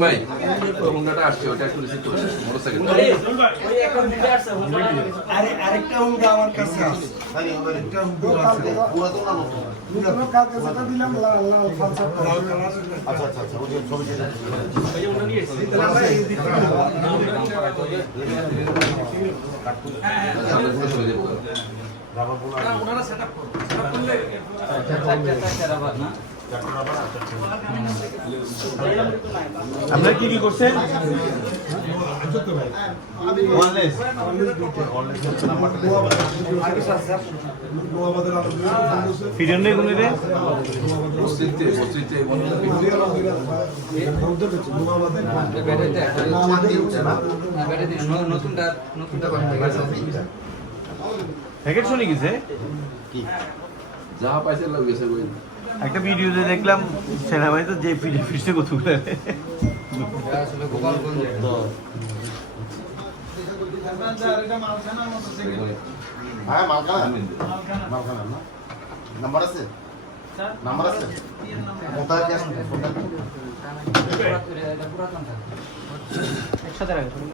ভাই হুন্ডাটা আসছে ওটা একটু রিসিভ করুন মোটরসাইকেল আরেকটা হুন্ডা আমার কাছে আছে আরেকটা হুন্ডা আছে পুরাতন কালকে যেটা দিলাম লাল ফালসা লাল কালার আচ্ছা আচ্ছা আচ্ছা ওই ছবি যেটা এই হুন্ডা নিয়ে এসেছি তাহলে আমরা এই দিকে রাবার বোনা না ওনারা সেটআপ করলে চারটা রাবার না আপনারা কি কি করছেন? ফিডেন নেই কোনো রে প্যাকেট শুনে গেছে যা পাইছে লাগেছে ওই একটা ভিডিওতে দেখলাম সেনাবাহিনী তো যে ফিডে ফিরছে কতগুলো আসলে গোপালগঞ্জে হ্যাঁ মালখানা না নাম্বার আছে নাম্বার আছে কোথায় পুরাতন একসাথে রাখেন